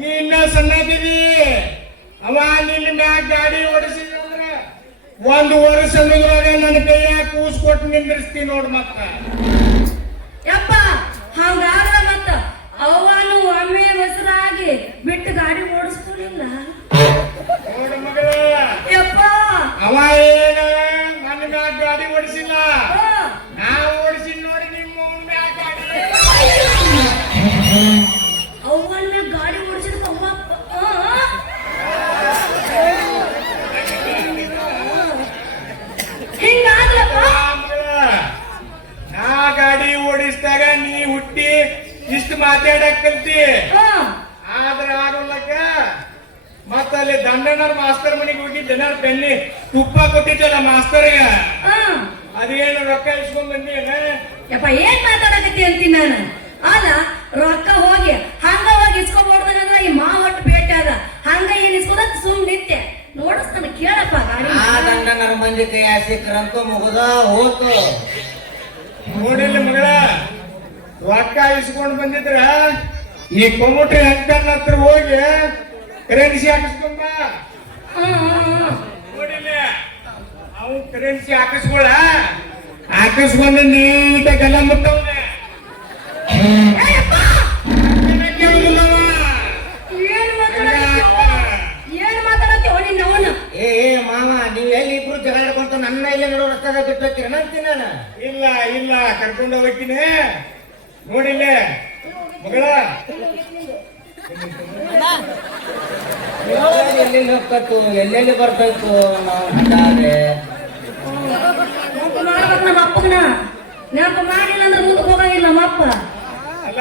ನೀನ್ನ ಸಣ್ಣದಿದಿ. ಅವ ನಿನ್ನ ಮ್ಯಾಗ ಗಾಡಿ ಓಡಿಸಿದ್ರ 1 ವರ್ಷ ನನ್ನ ಕೈಯಾಗ ಕೂಸ್ಕೊಟ್ಟು ನಿಂದಿರ್ಸ್ತೀನಿ ನೋಡ್. ಮತ್ತ ಯಪ್ಪ ಹಂಗಾದ್ರೆ ಮತ್ತ ಅವನು ಒಮ್ಮೆ ಹೆಸರಾಗಿ ಬಿಟ್ಟು ಗಾಡಿ ಓಡಿಸ್ಕೊಳ್ಳಿಲ್ಲ ನೋಡ ಮಗಳ. ಯಪ್ಪ ಅವ ಏನ ನನ್ನ ಮ್ಯಾಗ ಗಾಡಿ ಓಡಿಸಿಲ್ಲ, ನಾ ಓಡಿಸಿ ನೋಡಿ ನಿಮ್ಮ ಮ್ಯಾಗ ಗಾಡಿ. ಅವ್ವ ಮಾತಾಡಕ್ ಕಲ್ತಿ ಹಾ ಆದ್ರ ಆಗೋಲ್ಲಕ್ಕ ಮತ್ತ ಅಲ್ಲಿ ದಂಡಣ್ಣರ ಮಾಸ್ತರ್ ಮನೆಗೆ ಹೋಗಿದ್ದೆ ನಾನು ಬೆನ್ನಿ ತುಪ್ಪ ಕೊಟ್ಟಿದ್ದಲ್ಲ ಮಾಸ್ತರ್ಗ ಹಾ ಅದೇನು ರೊಕ್ಕ ಇಸ್ಕೊಂಡ್ ಬಂದೇನ ಯಪ್ಪ ಏನ್ ಮಾತಾಡಕತ್ತಿ ಅಂತೀನಿ ನಾನು ಅಲ್ಲ ರೊಕ್ಕ ಹೋಗಿ ಹಂಗ ಹೋಗಿ ಇಸ್ಕೊಂಡ್ಬಾರ್ದಂದ್ರ ಈ ಮಾ ಒಟ್ಟು ಭೇಟಿ ಅದ ಹಂಗ ಏನ್ ಇಸ್ಕೊಂಡ ಸುಮ್ ನಿತ್ಯ ನೋಡಿಸ್ತಾನ ಕೇಳಪ್ಪ ಗಾಡಿ ಆ ದಂಡನರ ಮಂದಿ ಕೈ ಸಿಕ್ರಂತೂ ಮುಗುದ ಹೋತು. ನೋಡಿಲ್ಲ ಮಗಳ ರೊಕ್ಕ ಇಸ್ಕೊಂಡ್ ಬಂದಿದ್ರ ಈ ಕೊಮ್ಮುಟ್ರಿ ಅಂಕನ್ ಹತ್ರ ಹೋಗಿ ಕರೆನ್ಸಿ ಹಾಕಿಸ್ಕೊಂಡ ನೋಡಿಲ್ಲ ಅವು ಕರೆನ್ಸಿ ಹಾಕಿಸ್ಕೊಂಡ ನೀಟಾಗೆಲ್ಲ ಮುಟ್ಟವ್ನೆ ಏನ್ ಮಾತಾಡತ್ತೀವ ನಿನ್ನ ಅವನು ಏ ಮಾವ ನೀವ್ ಎಲ್ಲಿ ಇಬ್ರು ಜಗಳ ಆಡ್ಕೊಂತ ನನ್ನ ಇಲ್ಲಿ ನೋಡೋ ರಸ್ತಾಗ ಬಿಟ್ಟು ಹೋಗ್ತೀರ ಅಂತೀನಿ ನಾನು. ಇಲ್ಲ ಕರ್ಕೊಂಡ ಹೋಗ್ತೀನಿ ನೋಡಿಲ್ಲ ಮಗಳ ಎಲ್ಲಿ ಹೋಗ್ಬೇಕು ಎಲ್ಲೆಲ್ಲಿ ಬರ್ಬೇಕು ನಾವು ಹಂಗಾದ್ರೆ ನೆನಪು ಮಾಡ್ಬೇಕು ನಮ್ಮ ಅಪ್ಪಗನ ನೆನಪು ಮಾಡಿಲ್ಲ ಅಂದ್ರೆ ಮುಂದಕ್ಕೆ ಹೋಗಂಗಿಲ್ಲ ನಮ್ಮ ಅಪ್ಪ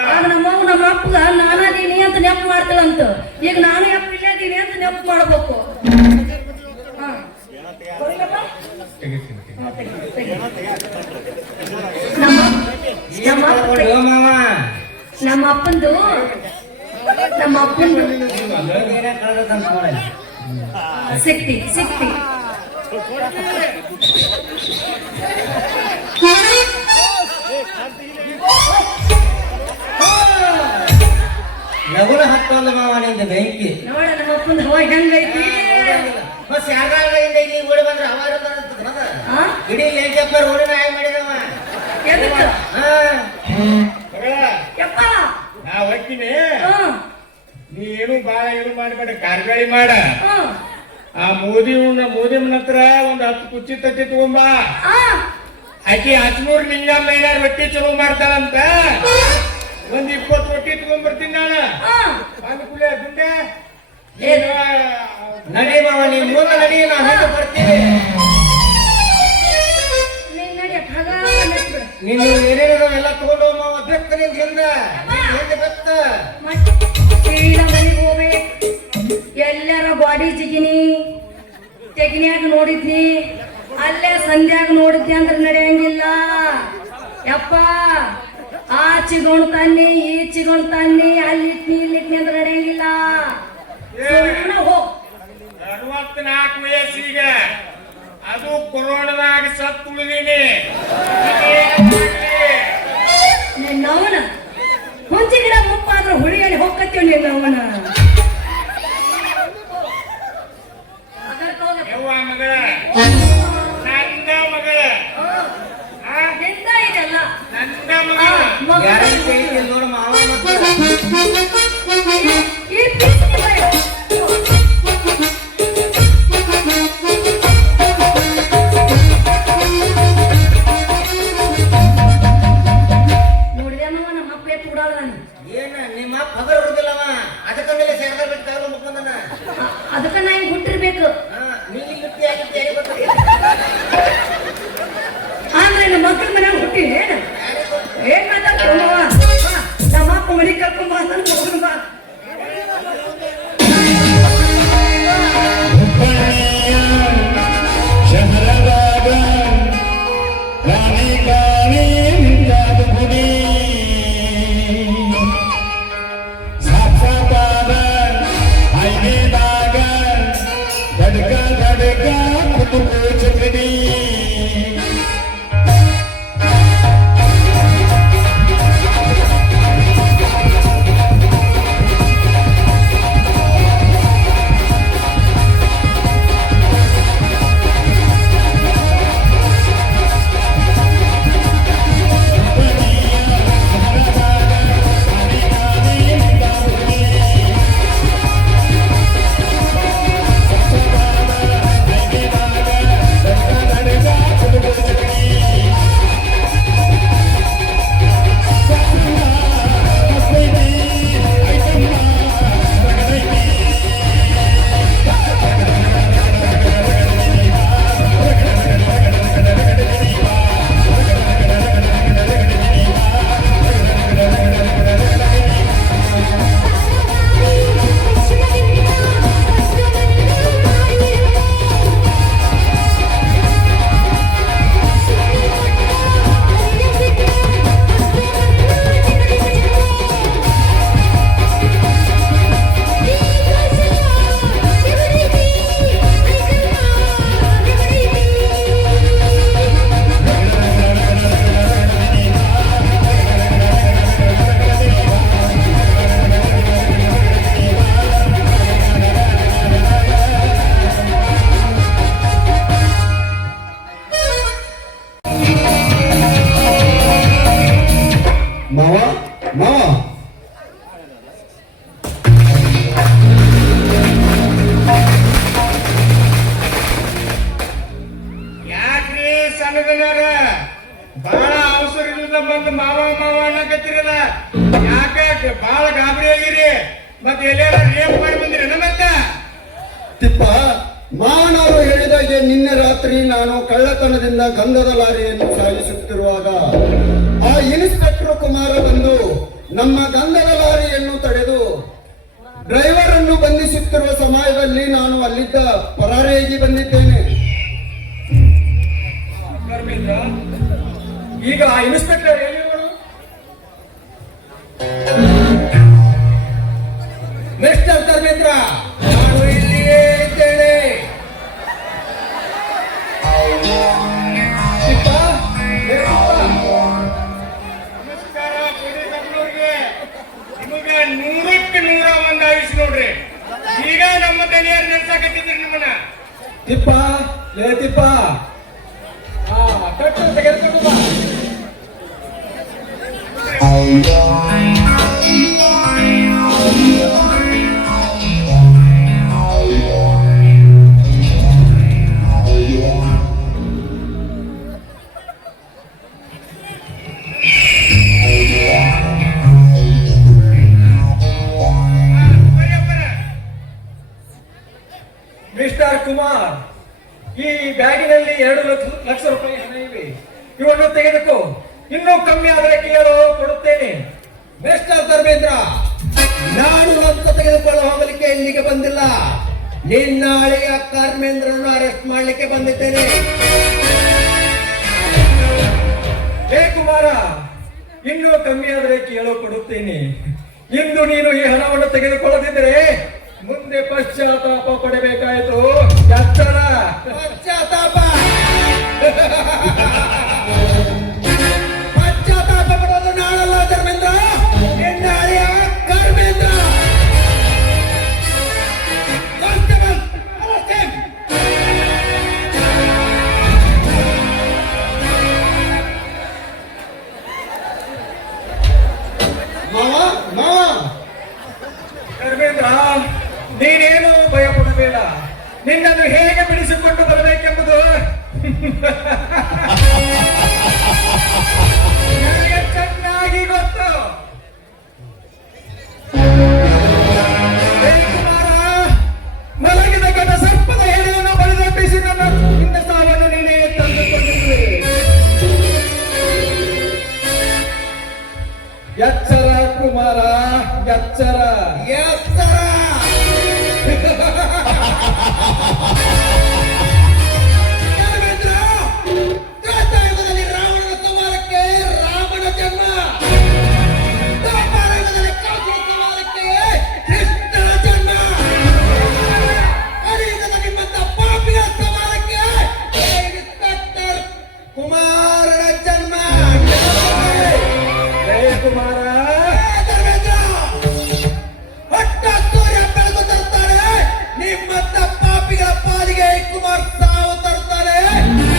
ಆಗ ನಮ್ಮ ಅಪ್ಪಗ ನಾನಾದೀನಿ ಅಂತ ನೆನಪು ಮಾಡ್ತಾಳಂತ ಈಗ ನಾನು ಯಪ್ಪ ಇಲ್ಲದೀನಿ ಅಂತ ನೆನಪು ಮಾಡ್ಬೇಕು ಹಾ. ಬರೀಲಪ್ಪ? ಹಾ, ತೆಗಿ. ನಮ್ಮ ಅಪ್ಪಂದು ಸಿಕ್ತಿ ಲಗುನ ಹತ್ತಲ್ಲ ಮಾವ ನಿಂದ ಬೆಂಕಿ ನೋಡ ನಮ್ಮ ಅಪ್ಪಂದು ಹೋಗಿ ಹೆಂಗೈತಿ ಬಸ್ ಯಾರಿಂದ ಇಲ್ಲಿ ಓಡಿ ಬಂದ್ರೆ ಅವಾರ ಹಾ? ಇಡೀ ಲೆಂಕಪ್ಪರ್ ಓಡಿ ನಾಯಿ ಮಾಡಿದವ. ಎದಕ್ಕ? ಮಗಳ ಯಪ್ಪ ನಾ ಹೋಗ್ತೀನಿ ಹಾ ನೀ ಏನು ಬಾಳ ಏನು ಮಾಡಬೇಡ ಕಾರ್ಗಾಳಿ ಮಾಡ ಹಾ ಆ ಮೋದಿ ಹತ್ರ ಒಂದ್ 10 ಕುಚ್ಚಿ ತತ್ತಿ ತಗೊಂಬ ಹಾ ಆಕಿ 14 ಲಿಂಗಮ್ಮ ರೊಟ್ಟಿ ಚಲೋ ಮಾಡ್ತಾಳಂತ ಒಂದ್ 20 ರೊಟ್ಟಿ ತಗೊಂಡ್ಬರ್ತೀನಿ ನಾನು ಹಾ ಅನುಕೂಲ ಗುಂಡೆ ನಡಿ ಮಾವ ನೀ ಮುಂದೆ ನಡಿ ನಾನು ಹಿಂದೆ ಬರ್ತೀನಿ. ನೀನ್ ನಡಿ ಹಾಗ ನಡ್ಬಿಡು. ನೀನು ಏನೇನೋ ಎಲ್ಲ ತಗೊಂಡು ಮಾವ ಬೆಕ್ಕ ನಿಂದ ಹಿಂದೆ ಬೆತ್ತ ಸೀದಾ ಮನೆಗೆ ಹೋಗ್ಬೇಕು ಎಲ್ಲಾರ ಬಾಡಿ ಜಿಗಿನಿ ತೆಗಿನ್ಯಾಗ ನೋಡಿದ್ನಿ ಅಲ್ಲೇ ಸಂಧ್ಯಾಗ ನೋಡಿದ್ನಿ ಅಂದ್ರೆ ನಡೆಯಂಗಿಲ್ಲ ಯಪ್ಪ ಆ ಚಿಗೋಣ್ತಾನಿ ಈ ಚಿಗೋಣ್ತಾನಿ ಅಲ್ಲಿಟ್ನಿ ಇಲ್ಲಿಟ್ನಿ ಅಂದ್ರೆ ನಡೆಯಂಗಿಲ್ಲ ಸುಮ್ಮನೆ ಹೋಗ್ 64 ವಯಸ್ಸೀಗ ಅದು ಕೊರೋನಾದಾಗ ಸತ್ತು ಉಳಿದೀನಿ ನಿನ್ನವನ ಹುಂಚಿ ಗಿಡ ಮುಪ್ಪಾದ್ರೆ ಹುಳಿಯಲ್ಲಿ ಹೋಗ್ಕತ್ತೀವ ನಿನ್ನವನ ಯವ್ವ ಮಗಳ ನನ್ನ ಮಗಳ ನಿಂದ ಇದೆಲ್ಲ ನನ್ನ ಮಗಳ ಗ್ಯಾರಂಟಿ ಐತಿ ನೋಡು ಮಾವ ಮತ್ತು ನೋಡಿದೇನವ ನಮ್ಮ ಅಪ್ಪ ಕೂಡಾಳ ಏನ ನಿಮ್ಮ ಪಗರ್ ಹುಡುಗಿಲ್ಲವ ಅದಕ್ಕಂದಲೇ ಸೇರ್ದ ಬಿಟ್ಟು ಮುಖಂದನ ಅದಕ್ಕ ನಾ ಹಿಂಗ್ ಹುಟ್ಟಿರ್ಬೇಕು ನೀನು ಗಟ್ಟಿ ಆಗಿದ್ದೆ ಅಂದ್ರೆ ನಮ್ಮ ಮಕ್ಕಳ ಮನ್ಯಾಗ ಹುಟ್ಟಿ ಏನ್ ಮಾತಾಡ್ತಾವ ನಮ್ಮ ಅಪ್ಪ ಮನೆ ಕರ್ಕೊಂಡ್ ಬಾ ಅಂತ ಹೋಗೋಣ ಬಾ ಶಹರದಾಗ ರಾಣಿ ಕಾಣಿ ನಿಂತಾದ ಗುಡಿ ಸಾಕ್ಷಾತ್ತಾದ ಹೈವೇದಾಗ ಗಡ್ಗ ಕುಟುಂಬ ಚಕಡಿ ಬಾಳ ಗಾಬರಿ ಆಗಿರಿ ಮತ್ತೆ ಎಲ್ಲಾರ ರೇಪ್ ಮಾಡಿ ಬಂದಿರಿ ಮತ್ತೆ ತಿಪ್ಪ ಮಾವನವರು ಹೇಳಿದಾಗೆ ನಿನ್ನೆ ರಾತ್ರಿ ನಾನು ಕಳ್ಳತನದಿಂದ ಗಂಧದ ಲಾರಿಯನ್ನು ಸಾಗಿಸುತ್ತಿರುವಾಗ ಆ ಇನ್ಸ್ಪೆಕ್ಟರ್ ಕುಮಾರ ಬಂದು ನಮ್ಮ ಗಂಧದ ಲಾರಿಯನ್ನು ತಡೆದು ಡ್ರೈವರ್ ಅನ್ನು ಬಂಧಿಸುತ್ತಿರುವ ಸಮಯದಲ್ಲಿ ನಾನು ಅಲ್ಲಿದ್ದ ಪರಾರಿಯಾಗಿ ಬಂದಿದ್ದೇನೆ. ಧರ್ಮೇಂದ್ರ, ಈಗ ಆ ಇನ್ಸ್ಪೆಕ್ಟರ್ ಎಲ್ಲಿರುವರು? ಮಿಸ್ಟರ್ ಧರ್ಮೇಂದ್ರ, ನಾನು ಇಲ್ಲಿಯೇ ಇದ್ದೇನೆ. ತಿಪ್ಪ, ಏ ತಿಪ್ಪ. ನಮಸ್ಕಾರ ಪೊಲೀಸ್ ಅಮ್ಮನವ್ರಿಗೆ. ನಿಮಗ 100ಕ್ಕೆ 101 ಆಯುಷ್ ನೋಡ್ರಿ. ಈಗ ನಮ್ಮ ದನಿಯರ್ ನೆನ್ಸಾಕತ್ತಿದ್ರಿ ನಿಮ್ಮನ್ನ. ತಿಪ್ಪ, ಏ ತಿಪ್ಪ, ಕಟ್ಟು ತೆಗೆದುಕೊಂಡು ಬಾ. ಮಿಸ್ಟರ್ ಕುಮಾರ್, ಈ ಬ್ಯಾಗಿನಲ್ಲಿ 2 ಲಕ್ಷ ರೂಪಾಯಿ ಹಣ ಇವೆ. ಇವನ್ನು ತೆಗೆದುಕೋ. ಇನ್ನೂ ಕಮ್ಮಿ ಆದರೆ ಕೇಳು, ಕೊಡುತ್ತೇನೆ. ಮಿಸ್ಟರ್ ಧರ್ಮೇಂದ್ರ, ನಾನು ಲಂಚ ತೆಗೆದುಕೊಳ್ಳ ಹೋಗಲಿಕ್ಕೆ ಇಲ್ಲಿಗೆ ಬಂದಿಲ್ಲ. ನಿನ್ನ ಹಳೆಯ ಕರ್ಮೇಂದ್ರನ್ನು ಅರೆಸ್ಟ್ ಮಾಡಲಿಕ್ಕೆ ಬಂದಿದ್ದೇನೆ. ಹೇ ಕುಮಾರ, ಇನ್ನೂ ಕಮ್ಮಿ ಆದರೆ ಕೇಳು, ಕೊಡುತ್ತೇನೆ. ಇಂದು ನೀನು ಈ ಹಣವನ್ನು ತೆಗೆದುಕೊಳ್ಳದಿದ್ದರೆ ಮುಂದೆ ಪಶ್ಚಾತ್ತಾಪ ಪಡಬೇಕಾಯಿತು. ಎಚ್ಚರ. ಪಶ್ಚಾತ್ತಾಪ ಪಶ್ಚಾತ್ತಾಪ ಪಡೋದು ನಾನಲ್ಲ ಧರ್ಮೇಂದ್ರ, ನಿನ್ನ ಹಳೆಯ ಕರ್ಮೇಂದ್ರ. Constable, arrest him. ಮಾವ ಮಾವ ಧರ್ಮೇಂದ್ರ, ನೀನೇನು ಭಯ ಪಡಬೇಡ. ನಿನ್ನನ್ನು ಹೇಗೆ ಬಿಡಿಸಿಕೊಂಡು ಬರಬೇಕೆಂಬುದು ನನಗೆ ಚೆನ್ನಾಗಿ ಗೊತ್ತು. ಹೇ ಕುಮಾರ, ಮಲಗಿದ ಗಡ ಸರ್ಪದ ಹೆಡೆಯನ್ನು ಬಳಿದೊಪ್ಪಿಸಿ ನಿನ್ನ ಸಾವನ್ನು ನೀನೇ ತಂದುಕೊಂಡಿರುವೆ. ಎಚ್ಚರ ಕುಮಾರ, ಎಚ್ಚರ. ಎತ್ತರ. ಧರ್ಮೇಂದ್ರ, ತ್ರೇತಾಯುಗದಲ್ಲಿ ರಾವಣನ ಸಂಹಾರಕ್ಕೆ ರಾಮನ ಜನ್ಮ, ದ್ವಾಪರಯುಗದಲ್ಲಿ ಕಂಸನ ಸಂಹಾರಕ್ಕೆ ಕೃಷ್ಣನ ಜನ್ಮ, ಕಲಿಯುಗದ ನಿಮ್ಮಂತ ಪಾಪಿಯ ಸಂಹಾರಕ್ಕೆ ಇನ್ಸ್ಪೆಕ್ಟರ್ ಕುಮಾರನ ಜನ್ಮ. ಹೇ ಕುಮಾರ, ಹೊಟ್ಟ ಸೂರ್ಯ ಬೆಳಗು ತರ್ತಾನೆ, ನಿಮ್ಮಂತ ಪಾಪಿಗಳ ಪಾಲಿಗೆ ಕುಮಾರ್ ಸಾವು ತರ್ತಾನೆ.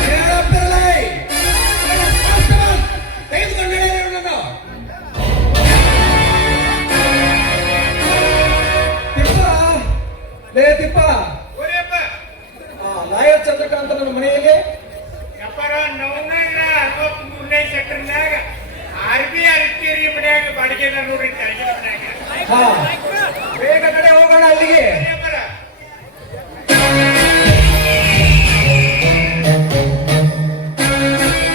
ಹೇಳಪ್ಪಿರಲಿ. ಕಾನ್ಸ್ಟೇಬಲ್, ತೆಗೆದುಕೊಂಡು ನಡೆಯಿರಿ ಇವನನ್ನು. ತಿಪ್ಪ, ಲೇ ತಿಪ್ಪ, ಓರಿಯಪ್ಪ, ಲಾಯರ್ ಚಂದ್ರಕಾಂತನ ಮನೆಯಲ್ಲಿ ಯಪ್ಪರ 63ನೇ ಸೆಕ್ಟರ್ನ್ಯಾಗ RBI ಅರಿಕೇರಿ ಮನ್ಯಾಗ ಬಾಡಿಗೆದಾರ ನೋಡ್ರಿ, ತೆಳಗಿನ ಮನ್ಯಾಗ. ಹಾ